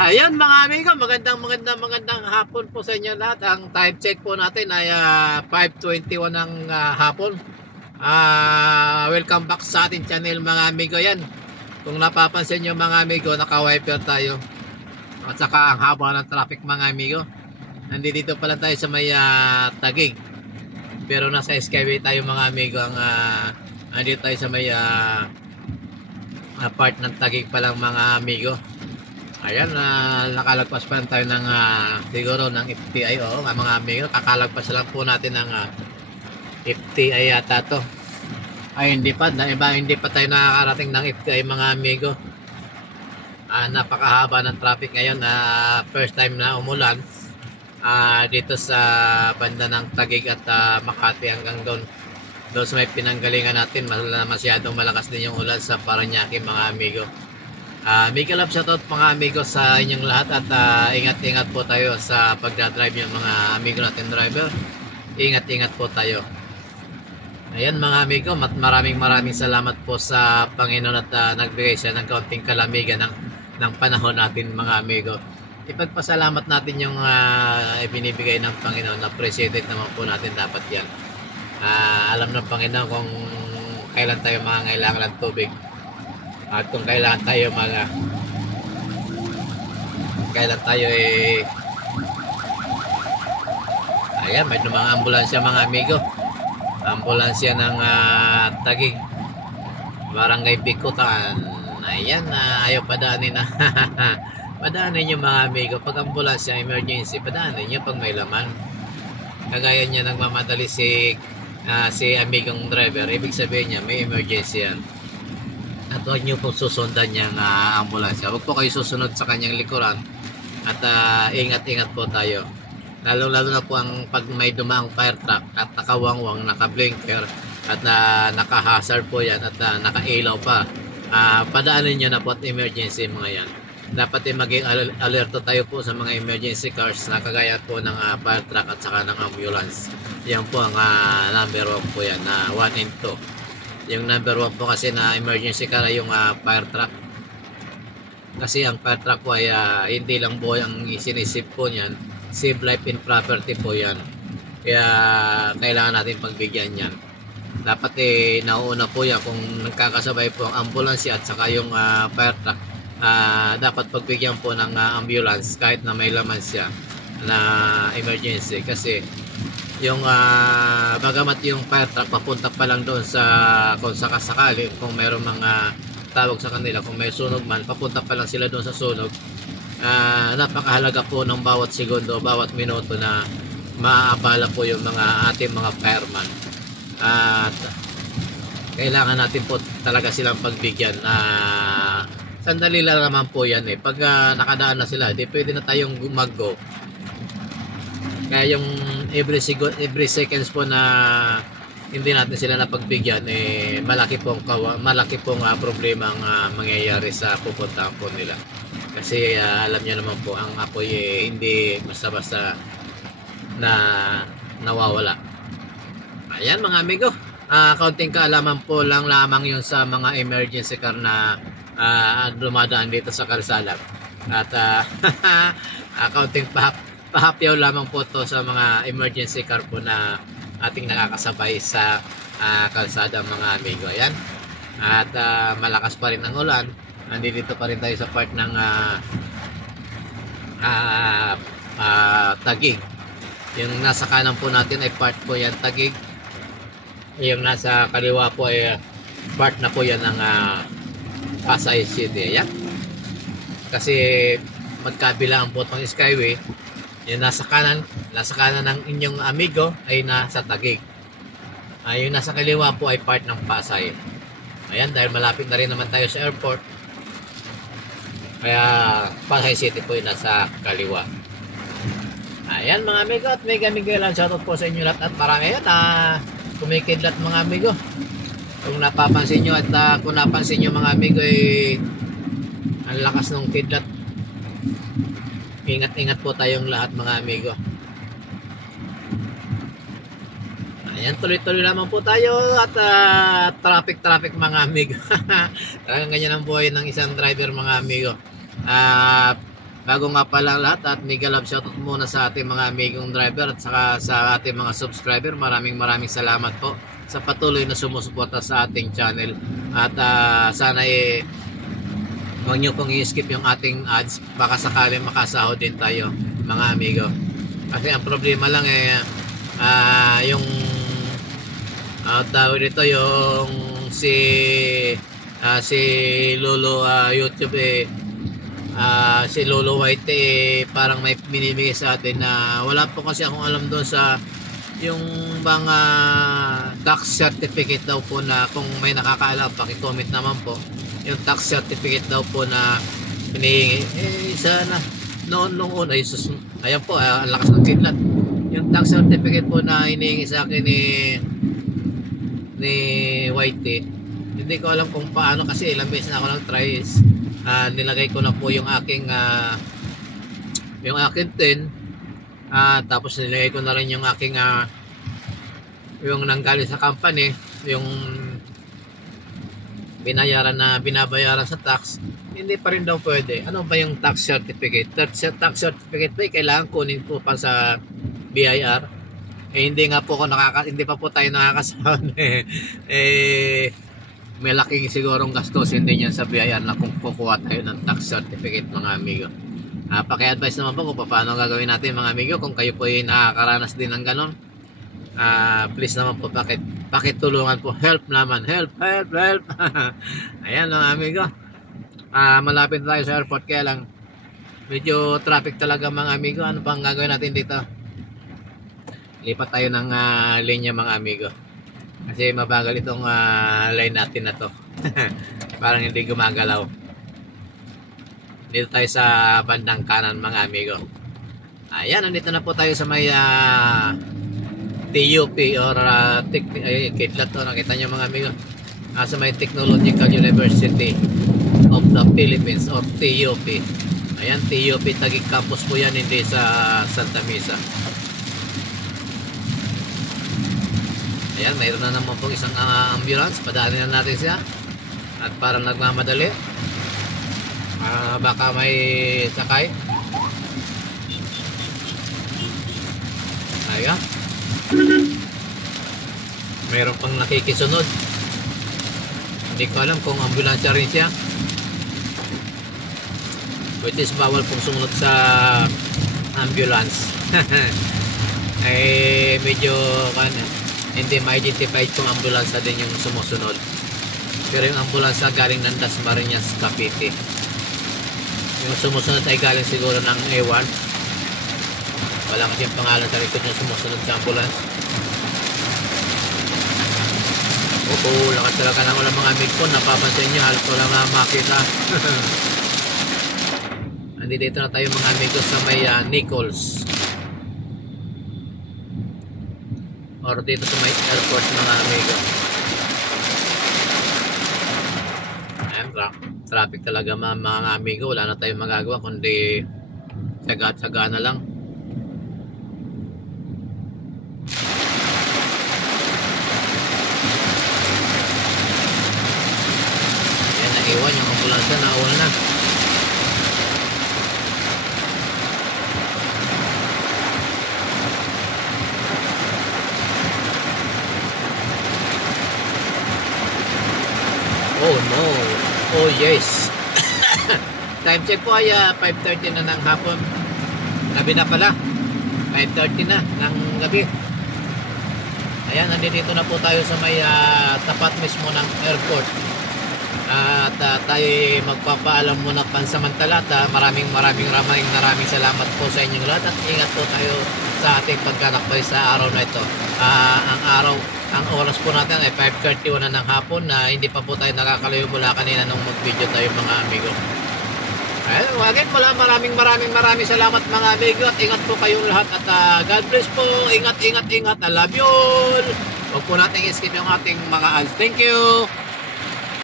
Ayan mga amigo, magandang hapon po sa inyo lahat. Ang time check po natin ay 5:21 ng hapon. Welcome back sa ating channel mga amigo. Yan, kung napapansin nyo mga amigo, naka-wiper tayo. At saka ang haba ng traffic mga amigo. Nandito pala tayo sa may Taguig. Pero nasa Skyway tayo mga amigo. Nandito tayo sa may part ng Taguig pa lang mga amigo. Ayan, nakalagpas pa tayo ng siguro ng FTI. Oo nga mga amigo, kakalagpas lang po natin ng FTI yata to. Ay hindi pa tayo nakakarating ng FTI mga amigo. Napakahaba ng traffic ngayon. First time na umulan dito sa banda ng Taguig at Makati hanggang doon sa may pinanggalingan natin. Masyadong malakas din yung ulan sa Parañaque mga amigo. Mega love shoutout mga amigo sa inyong lahat at ingat-ingat po tayo sa pagdadrive yung mga amigo natin driver. Ingat-ingat po tayo. Ayan mga amigo, maraming salamat po sa Panginoon at nagbigay siya ng kaunting kalamigan ng panahon natin mga amigo. Ipagpasalamat natin yung ibinibigay ng Panginoon. Appreciate naman po natin dapat yan. Alam ng Panginoon kung kailan tayo mangangailangan ng tubig. At kung kailan tayo ayan, may mga ambulansya mga amigo. Ambulansya ng Taguig, Barangay Bikutan. Ayan, ayaw padaanin na. Padaanin nyo mga amigo. Pag ambulansya emergency, padaanin nyo pag may laman. Kagaya niya nagmamadali si amigong driver, ibig sabihin niya may emergency yan. At huwag nyo pong susundan niyang ambulansya. Huwag po kayo susunod sa kanyang likuran. At ingat-ingat po tayo. Lalo na po ang pag may dumaang fire truck at nakawangwang, naka-blinker at naka-hazard po yan at nakailaw pa. Padaanin nyo na po at emergency mga yan. Dapat maging alerto tayo po sa mga emergency cars na kagaya po ng fire truck at saka ng ambulance. Yan po ang number 1 po yan, 1 and 2. Yung number 1 po kasi na emergency car ay yung fire truck. Kasi ang fire truck po ay hindi lang po ang isinisip po niyan, save life and property po yan. Kaya kailangan natin pagbigyan yan. Dapat nauuna po yan kung nagkakasabay po ang ambulance at saka yung fire truck. Dapat pagbigyan po ng ambulance kahit na may laman siya na emergency. Kasi yung bagamat yung fire truck papunta pa lang doon sa kung sakasakali, kung mayroong mga tawag sa kanila, kung may sunog man, papunta pa lang sila doon sa sunog. Napakahalaga po ng bawat segundo, bawat minuto na maaabala po yung ating mga fireman. At kailangan natin po talaga silang pagbigyan. Sandali lang naman po yan pag nakadaan na sila, di pwede na tayong mag-go. Kaya yung every seconds po na hindi natin sila napagbigyan, malaki pong problema ang mangyayari sa pupuntahan po nila. Kasi alam niyo naman po, ang apoy hindi basta-basta na nawawala. Ayan mga amigo, kaunting kaalaman po lamang yun sa mga emergency car na dumadaan dito sa kalsada. At kaunting pahapyaw lamang po to sa mga emergency car po na ating nakakasabay sa kalsada mga amigo. Ayan. At malakas pa rin ang ulan. Nandito pa rin tayo sa part ng Taguig. Yung nasa kanan po natin ay part po yan Taguig. Yung nasa kaliwa po ay part na po yan ng Pasay City. Ayan. Kasi magkabilaan po itong Skyway. Yung nasa kanan ng inyong amigo ay nasa Taguig. Yung nasa kaliwa po ay part ng Pasay. Ayan, dahil malapit na rin naman tayo sa airport. Kaya Pasay City po yung nasa kaliwa. Ayan mga amigo, at mega lang shoutout po sa inyo lahat. At marami yan kumikidlat mga amigo. Kung napapansin nyo at kung napansin nyo mga amigo ang lakas ng kidlat. Ingat-ingat po tayong lahat mga amigo. Ayan, tuloy-tuloy lamang po tayo at traffic mga amigo. Talagang ganyan ang buhay ng isang driver mga amigo. bago nga pala lahat at mega love shoutout muna sa ating mga amigong driver at saka sa ating mga subscriber. Maraming salamat po sa patuloy na sumusuporta sa ating channel. At sana huwag nyo pong i-skip yung ating ads, baka sakaling makasahod din tayo mga amigo. Kasi ang problema lang yung tawag dito yung si Lolo YouTube si Lolo White parang may binibigay sa atin na wala po kasi akong alam doon sa yung mga tax certificate daw po, na kung may nakakaalam paki-comment naman po yung tax certificate daw po na hinihingi sana noon una. Ayan po, ang lakas ng kidlat. Yung tax certificate po na hinihingi sa akin ni Whitey, hindi ko alam kung paano kasi ilang beses na ako nang try. Nilagay ko na po yung aking tin, tapos nilagay ko na rin yung aking yung nanggaling sa company, yung binabayaran sa tax. Hindi pa rin daw pwede. Ano ba yung tax certificate? Tax certificate ba kailangan kunin po pa sa BIR? Hindi nga po hindi pa po tayo nakakasahod. May laking sigurong gastos hindi niyan sa BIR na kung kukuha tayo ng tax certificate mga amigo. Paki-advise naman po kung paano gagawin natin mga amigo. Kung kayo po ay nakakaranas din ng ganon, please naman po pakitulungan po. Help naman, help. Ayan mga amigo, malapit tayo sa airport, kaya lang medyo traffic talaga mga amigo. Ano pang gagawin natin dito? Lipat tayo ng linya mga amigo, kasi mabagal itong line natin na to. Parang hindi gumagalaw. Dito tayo sa bandang kanan mga amigo. Ayan, nandito na po tayo sa may TUP or kidlat to. Nakita nyo mga amigo, sa may Technological University of the Philippines or TUP. Ayan, TUP Taguig Campus po yan, hindi sa Santa Mesa. Ayan, mayroon na naman pong isang ambulance. Padaanin na natin siya. At parang nagmamadali, baka may sakay. Ayan, mayroon pang nakikisunod. Hindi ko alam kung ambulansya rin siya, which is bawal pong sumunod sa ambulance. Medyo hindi ma-identify kung ambulansya din yung sumusunod. Pero yung ambulansya galing ng Dasmariñas, Cavite. Yung sumusunod ay galing siguro ng A1. Wala kasi yung pangalan sa likod yung sumusunod sa ambulance. Lakas talaga ng ulang mga amigo. Napapansin nyo, halos ko lang makita. Nandito na tayo mga amigo sa may Nichols, or dito sa may airport mga amigo. Ayan, traffic talaga mga amigo. Wala na tayong magagawa kundi tsaga-tsaga na lang. Ayan, naiwan yung ambulansya, nauna na. Oh no. Oh yes. Time check po ay 5:30 na ng hapon. Gabi na pala. 5:30 na ng gabi. Ayan, nandito na po tayo sa may tapat mismo ng airport. At tayo magpapaalam muna pansamantala. At maraming salamat po sa inyong lahat. At ingat po tayo sa ating pagkalakbay sa araw na ito. Ang oras po natin ay 5:31 na ng hapon, na hindi pa po tayo nakakalayo mula kanina nung mag-video tayo mga amigo. Ayun, maraming salamat mga amigo, at ingat po kayong lahat, at God bless po. Ingat. I love you all. Huwag po natin i-skip yung ating mga ads. Thank you.